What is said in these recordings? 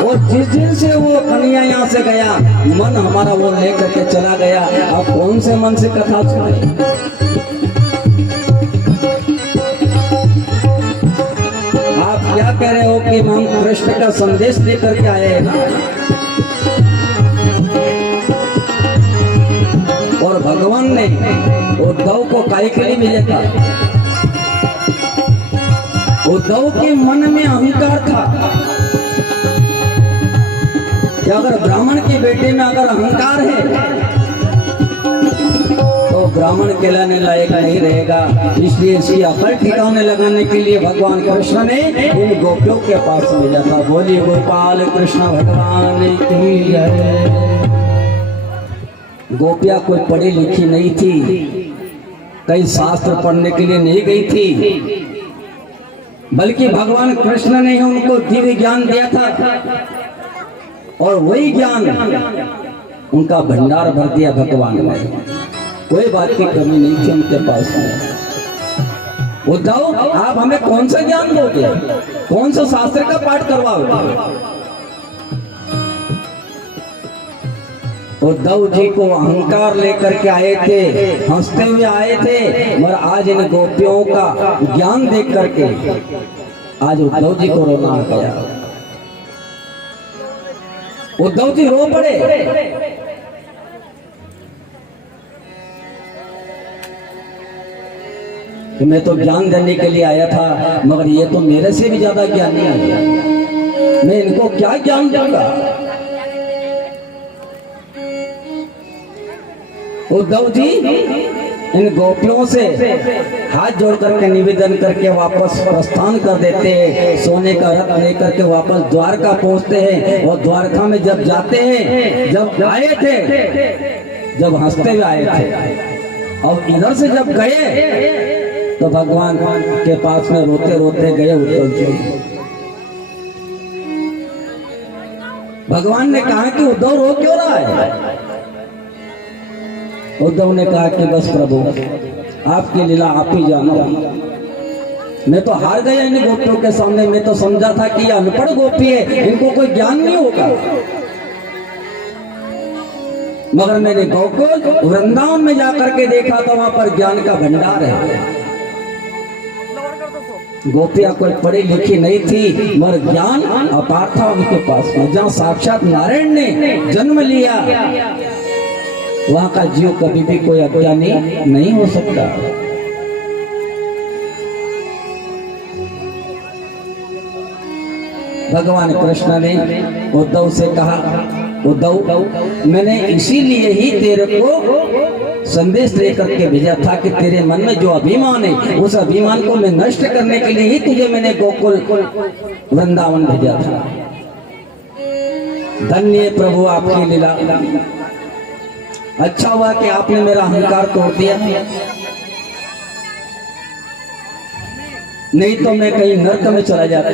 और जिस दिन से वो कन्हैया यहाँ से गया, मन हमारा वो लेकर के चला गया। अब कौन से मन से कथा सुने? आप क्या कह रहे हो कि हम कृष्ण का संदेश लेकर के आए हैं ना? और भगवान ने उद्धव को काहे के लिए भेजा था? उद्धव के मन में अहंकार था कि अगर ब्राह्मण के बेटे में अगर अहंकार है तो ब्राह्मण कहलाने लायक नहीं रहेगा। इसलिए इसकी अकल ठिकाने लगाने के लिए भगवान कृष्ण ने इन गोपियों के पास भेजा था। बोलिए गोपाल कृष्ण भगवान की जय। गोपियां कोई पढ़ी लिखी नहीं थी, कई शास्त्र पढ़ने के लिए नहीं गई थी, बल्कि भगवान कृष्ण ने उनको दिव्य ज्ञान दिया था और वही ज्ञान उनका भंडार भर दिया भगवान ने। कोई बात की कमी नहीं थी उनके पास में। उद्धव, आप हमें कौन सा ज्ञान दोगे? कौन सा शास्त्र का पाठ करवाओगे? उद्धव जी को अहंकार लेकर के आए थे, हंसते हुए आए थे, और आज इन गोपियों का ज्ञान देख करके आज उद्धव जी को रोना आ गया। उद्धव जी रो पड़े। तो मैं तो ज्ञान देने के लिए आया था, मगर ये तो मेरे से भी ज्यादा ज्ञानी है, मैं इनको क्या ज्ञान दूंगा? उद्धव जी इन गोपियों से हाथ जोड़ करके निवेदन करके वापस प्रस्थान कर देते हैं। सोने का रथ लेकर के वापस द्वारका पहुंचते हैं और द्वारका में जब जाते हैं, जब आए थे, जब हंसते हुए आए थे, और इधर से जब गए तो भगवान के पास में रोते रोते गए उद्धव जी। भगवान ने कहा कि उद्धव रो क्यों रहा है? उद्धव ने कहा कि बस प्रभु, आपकी लीला आप ही जानो, मैं तो हार गया इन गोपियों के सामने। मैं तो समझा था कि ये अनपढ़ गोपी है, इनको कोई ज्ञान नहीं होगा, मगर मैंने गोकुल वृंदावन में जाकर के देखा तो वहां पर ज्ञान का भंडार है। गोपियां कोई पढ़ी लिखी नहीं थी, मगर ज्ञान अपार था उनके पास में। जहाँ साक्षात नारायण ने जन्म लिया, वहां का जीव कभी भी कोई अज्ञानी नहीं हो सकता। भगवान कृष्ण ने उद्धव से कहा, उद्धव, मैंने इसीलिए ही तेरे को संदेश लेकर के भेजा था कि तेरे मन में जो अभिमान है, उस अभिमान को मैं नष्ट करने के लिए ही तुझे मैंने गोकुल वृंदावन भेजा था। धन्य प्रभु आपकी लीला। अच्छा हुआ कि आपने मेरा अहंकार तोड़ दिया, नहीं तो मैं कहीं नरक में चला जाता।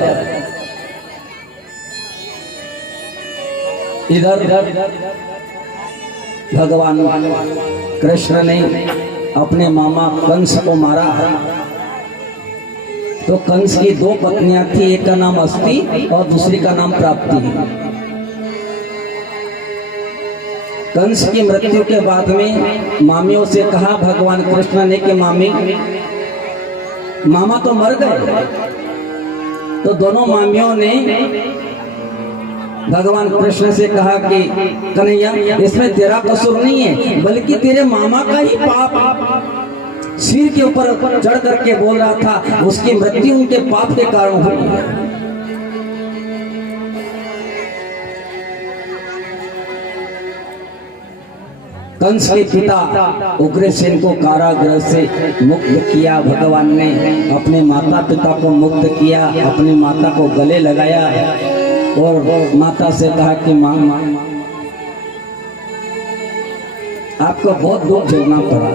इधर भगवान कृष्ण ने अपने मामा कंस को मारा। तो कंस की दो पत्नियां थी, एक का नाम अस्ति और दूसरी का नाम प्राप्ति। कंस की मृत्यु के बाद में मामियों से कहा भगवान कृष्ण ने कि मामी, मामा तो मर गए। तो दोनों मामियों ने भगवान कृष्ण से कहा कि कन्हैया, इसमें तेरा कसूर नहीं है, बल्कि तेरे मामा का ही पाप सिर के ऊपर चढ़ करके बोल रहा था, उसकी मृत्यु उनके पाप के कारण हुई है। कंस के पिता उग्रसेन को कारागृह से मुक्त किया भगवान ने, अपने माता पिता को मुक्त किया, अपनी माता को गले लगाया और माता से कहा कि माँ, आपको बहुत दुख झेलना पड़ा।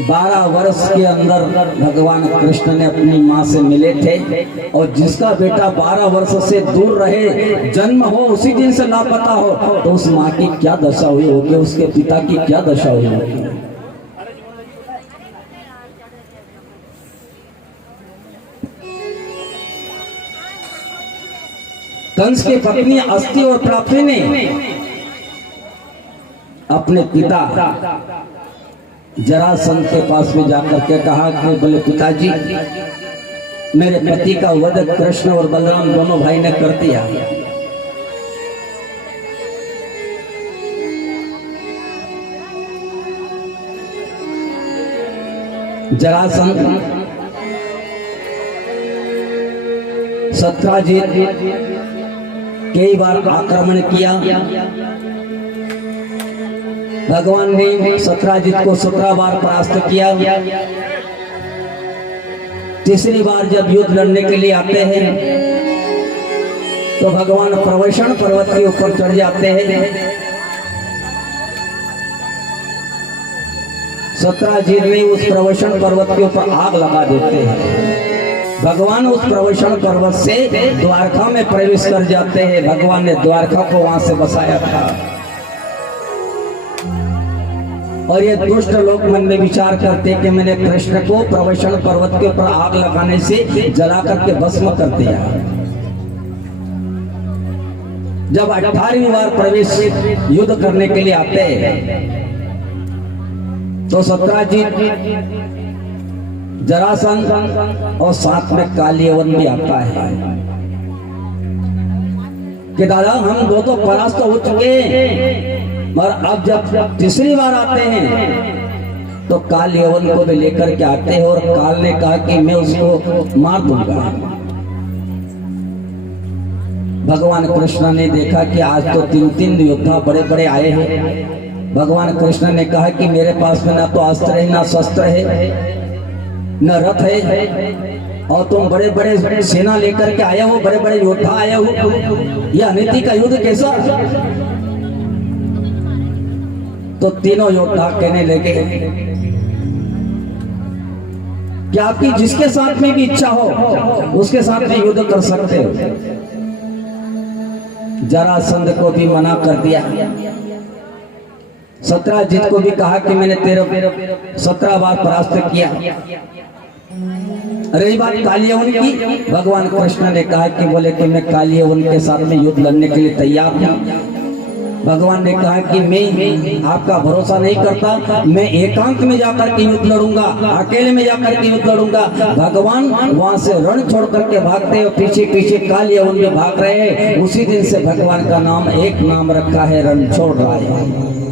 12 वर्ष के अंदर भगवान कृष्ण ने अपनी माँ से मिले थे, और जिसका बेटा 12 वर्ष से दूर रहे, जन्म हो उसी दिन से लापता हो, तो उस माँ की क्या दशा हुई होगी, उसके पिता की क्या दशा हुई होगी। कंस की पत्नी अस्ति और प्राप्ति ने अपने पिता जरासंध के पास में जाकर के कहा कि बोले पिताजी, मेरे पति का वध कृष्ण और बलराम दोनों भाई ने कर दिया। जरासंध सत्राजित कई बार आक्रमण किया। भगवान ने सत्राजित को 17 बार परास्त किया। तीसरी बार जब युद्ध लड़ने के लिए आते हैं तो भगवान प्रवशण पर्वत के ऊपर चढ़ जाते हैं। सत्राजित में उस प्रवशण पर्वत के ऊपर आग लगा देते हैं। भगवान उस प्रवशण पर्वत से द्वारका में प्रवेश कर जाते हैं। भगवान ने द्वारका को वहां से बसाया था। और ये दुष्ट लोग मन में विचार करते कि मैंने कृष्ण को प्रवशण पर्वत के ऊपर आग लगाने से जला करके भस्म कर दिया। जब 18वीं बार प्रवेश युद्ध करने के लिए आते हैं तो सत्राजित, जरासंध और साथ में कालियवन भी आता है कि दादा हम दो तो परास्त हो चुके, और अब जब तीसरी बार आते हैं तो काल यवन को भी लेकर के आते हैं। और काल ने कहा कि मैं उसको मार दूंगा। भगवान कृष्ण ने देखा कि आज तो 3 योद्धा बड़े बड़े आए हैं। भगवान कृष्ण ने कहा कि मेरे पास में ना तो अस्त्र है, ना शस्त्र है, न रथ है, और तुम बड़े बड़े सेना लेकर के आए हो, बड़े बड़े योद्धा आए हो, यह अनिति का युद्ध कैसा? तो तीनों योद्धा कहने लगे कि आपकी जिसके साथ में भी इच्छा हो उसके साथ में युद्ध कर सकते हो। जरासंध को भी मना कर दिया। सत्राजित को भी कहा कि मैंने तेरे 17 बार परास्त किया। रही बात कालियवन की, भगवान कृष्ण ने कहा कि बोले कि मैं कालियवन के साथ में युद्ध लड़ने के लिए तैयार हूं। भगवान ने कहा कि मैं आपका भरोसा नहीं करता, मैं एकांत में जाकर के युद्ध लड़ूंगा, अकेले में जाकर के युद्ध लड़ूंगा। भगवान वहां से रण छोड़ करके भागते और पीछे पीछे कालियवन में भाग रहे हैं। उसी दिन से भगवान का नाम एक नाम रखा है रणछोड़ राय।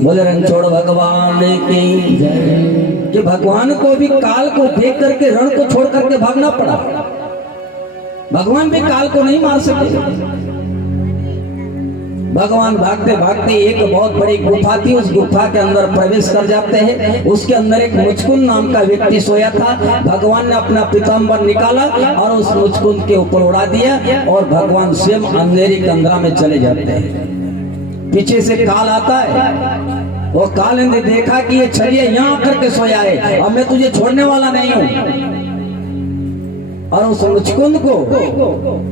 बोले रणछोड़ भगवान की जय। कि भगवान को भी काल को देख करके रण को छोड़ करके भागना पड़ा। भगवान भी काल को नहीं मार सके। भगवान भागते भागते एक बहुत बड़ी गुफा थी, उस गुफा के अंदर प्रवेश कर जाते हैं। उसके अंदर एक मुचकुंद नाम का व्यक्ति सोया था। भगवान ने अपना पीताम्बर निकाला और उस मुचकुंद के ऊपर उड़ा दिया और भगवान स्वयं अंधेरी कंदरा में चले जाते हैं। पीछे से काल आता है। वो काल ने देखा कि ये छलिया यहाँ आकर के सोया है, अब मैं तुझे छोड़ने वाला नहीं हूँ। और उस मुचकुंद को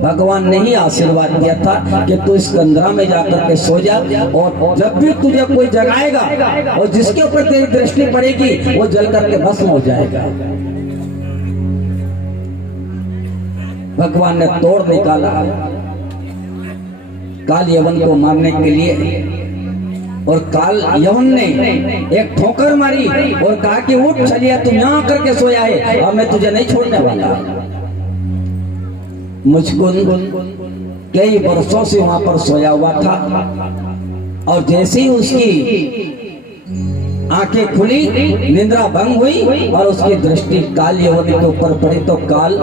भगवान ने ही आशीर्वाद दिया था कि तू इस कंदरा में जाकर के सो जा, और जब भी तुझे कोई जगाएगा और जिसके ऊपर तेरी दृष्टि पड़ेगी वो जल करके भस्म हो जाएगा। भगवान ने तोड़ निकाला काल यवन को मारने के लिए, और काल यवन ने एक ठोकर मारी और कहा कि उठ छलिया, तू यहाँ आकर के सोया है, अब मैं तुझे नहीं छोड़ने वाला। मुचकुंद कई वर्षों से वहां पर सोया हुआ था, और जैसे ही उसकी आंखें खुली, निद्रा भंग हुई और उसकी दृष्टि काल यवन के ऊपर पड़ी तो काल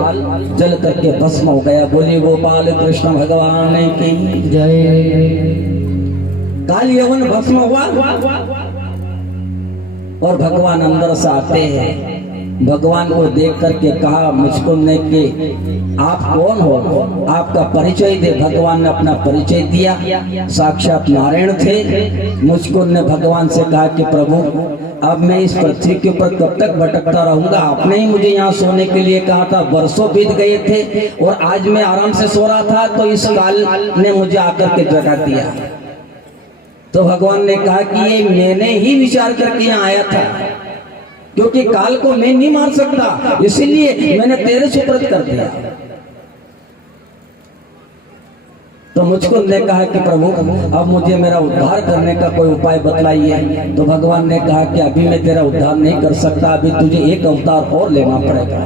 जल करके भस्म हो गया। बोलिए गोपाल कृष्ण भगवान की जय। काल यवन भस्म हुआ और भगवान अंदर से आते हैं। भगवान को देख करके कहा मुचकुंद ने कि आप कौन हो, आपका परिचय दे। भगवान ने अपना परिचय दिया, साक्षात नारायण थे। मुचकुंद ने भगवान से कहा कि प्रभु अब मैं इस पृथ्वी के ऊपर कब तक भटकता रहूंगा, आपने ही मुझे यहाँ सोने के लिए कहा था, बरसों बीत गए थे और आज मैं आराम से सो रहा था तो इस काल ने मुझे आकर के जगा दिया। तो भगवान ने कहा कि ये मैंने ही विचार करके यहाँ आया था, क्योंकि काल को मैं नहीं मार सकता, इसीलिए मैंने तेरे सुपुर्द कर दिया। तो मुझको ने कहा कि प्रभु अब मुझे मेरा उद्धार करने का कोई उपाय बतलाइए। तो भगवान ने कहा कि अभी मैं तेरा उद्धार नहीं कर सकता, अभी तुझे एक अवतार और लेना पड़ेगा।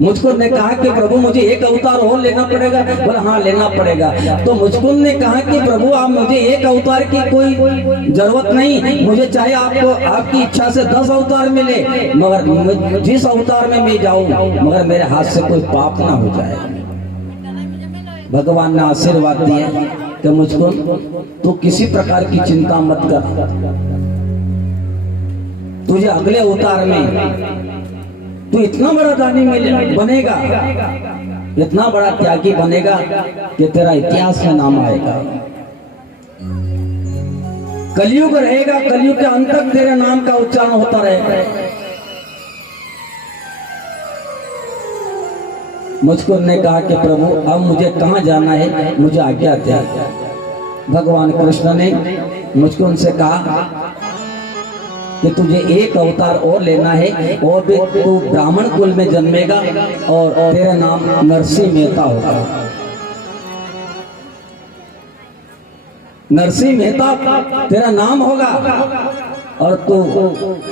मुझको ने कहा कि प्रभु मुझे एक अवतार और लेना पड़ेगा। बोला हाँ लेना पड़ेगा। तो मुझको ने कहा कि प्रभु आप मुझे एक अवतार की कोई जरूरत नहीं, मुझे चाहे आपको आपकी इच्छा से 10 अवतार मिले, मगर जिस अवतार में मैं जाऊं मगर मेरे हाथ से कोई पाप ना हो जाए। भगवान ने आशीर्वाद दिया कि मुझको तू किसी प्रकार की चिंता मत कर, तुझे अगले अवतार में तू इतना बड़ा दानी बनेगा, इतना बड़ा त्यागी बनेगा कि तेरा इतिहास में नाम आएगा। कलयुग रहेगा, कलयुग के अंत तक तेरे नाम का उच्चारण होता रहेगा। मुझको ने कहा कि प्रभु अब मुझे कहाँ जाना है, मुझे आज्ञा दे। भगवान कृष्ण ने मुझको उनसे कहा कि तुझे एक अवतार और लेना है और भी तू ब्राह्मण कुल में जन्मेगा और तेरा नाम नरसिंह मेहता होगा। नरसिंह मेहता तेरा नाम होगा और तू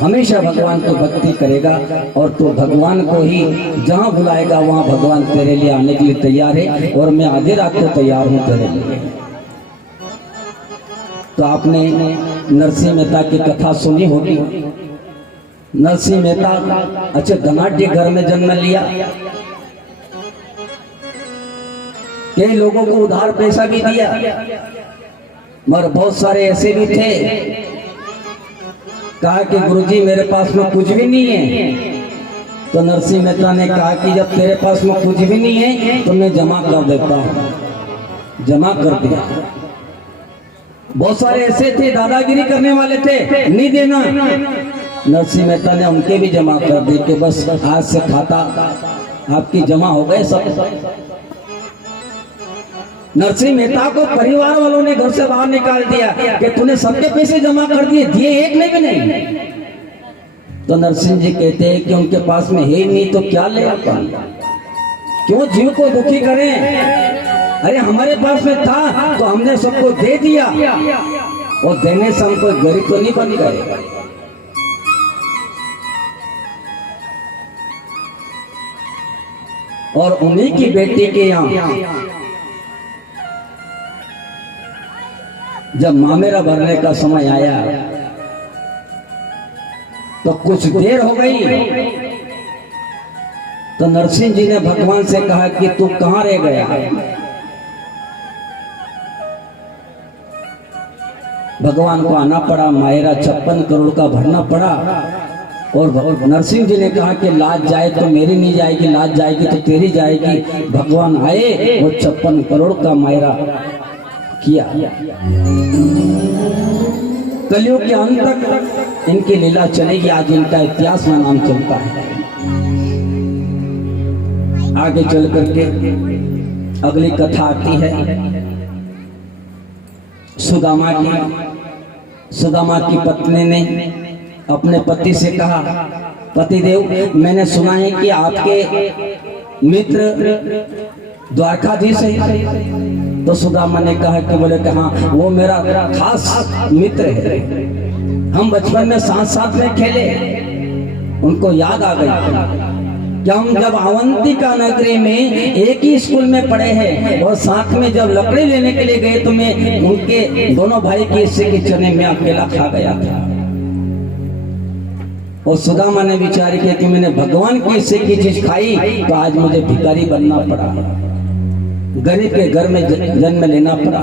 हमेशा भगवान को भक्ति करेगा और तू भगवान को ही जहां बुलाएगा वहां भगवान तेरे लिए आने के लिए तैयार है और मैं आधी रात को तैयार हूं तेरे लिए। तो आपने नरसिंह मेहता की कथा सुनी होगी। नरसिंह मेहता अच्छे धनाढ्य घर में जन्म लिया। कई लोगों को उधार पैसा भी दिया, मगर बहुत सारे ऐसे भी थे कहा कि गुरुजी मेरे पास में कुछ भी नहीं है। तो नरसिंह मेहता ने कहा कि जब तेरे पास में कुछ भी नहीं है तो मैं जमा कर देता हूं। जमा कर दिया। बहुत सारे ऐसे थे दादागिरी करने वाले थे, नहीं देना। नरसिंह मेहता ने उनके भी जमा कर दी कि बस आज से खाता आपकी जमा हो गए सब। नरसिंह मेहता को परिवार वालों ने घर से बाहर निकाल दिया कि तूने सबके पैसे जमा कर दिए, दिए एक ने भी नहीं। तो नरसिंह जी कहते हैं कि उनके पास में है नहीं तो क्या ले अपन, क्यों जीव को दुखी करें। अरे हमारे पास में था तो हमने सबको दे दिया और देने से हम कोई गरीब तो नहीं बन गए। और उन्हीं की बेटी के यहाँ जब मामेरा भरने का समय आया तो कुछ देर हो गई। तो नरसिंह जी ने भगवान से कहा कि तू कहां रह गया। भगवान को आना पड़ा, मायरा 56 करोड़ का भरना पड़ा। और नरसिंह जी ने कहा कि लाज जाए तो मेरी नहीं जाएगी, लाज जाएगी तो तेरी जाएगी। भगवान आए और 56 करोड़ का मायरा किया। कलयुग के अंत तक इनकी लीला चलेगी। आज इनका इतिहास में नाम चलता है। आगे चल करके अगली कथा आती है सुदामा की। सुदामा की पत्नी ने अपने पति से कहा, पतिदेव मैंने सुना है कि आपके मित्र द्वारकाधीश है। तो सुदामा ने कहा कि बोले कि हाँ वो मेरा खास मित्र है, हम बचपन में साथ साथ में खेले। उनको याद आ गई कि हम जब अवंतिका नगरी में एक ही स्कूल में पढ़े हैं और साथ में जब लकड़ी लेने के लिए गए तो मैं उनके दोनों भाई के हिस्से के चने में अकेला खा गया था। और सुदामा ने विचार किया कि मैंने भगवान के हिस्से की चीज खाई तो आज मुझे भिखारी बनना पड़ा, गरीब के घर में जन्म लेना पड़ा।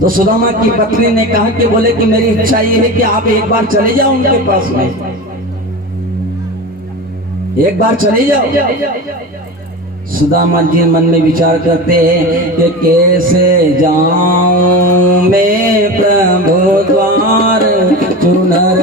तो सुदामा की पत्नी ने कहा कि बोले कि मेरी इच्छा ये है कि आप एक बार चले जाओ उनके पास में, एक बार चले जाओ। सुदामा जी मन में विचार करते हैं कि कैसे जाऊं मैं प्रभु द्वार चुनर